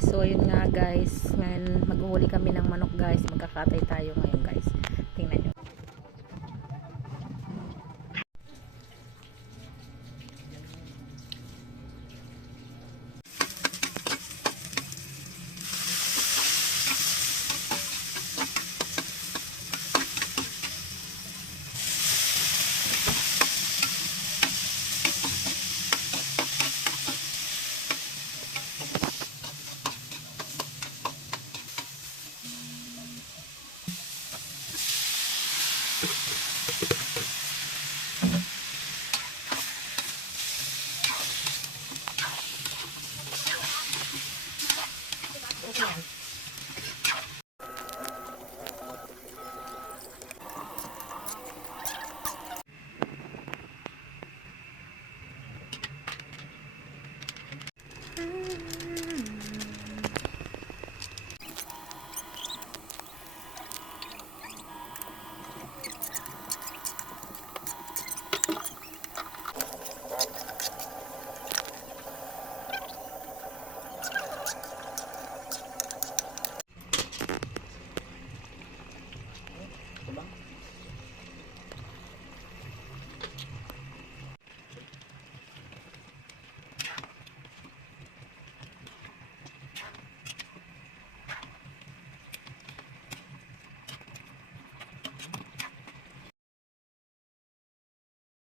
So ayun nga guys, ngayon maghuhuli kami ng manok guys. Magkakatay tayo ngayon guys. Tingnan nyo. Okay.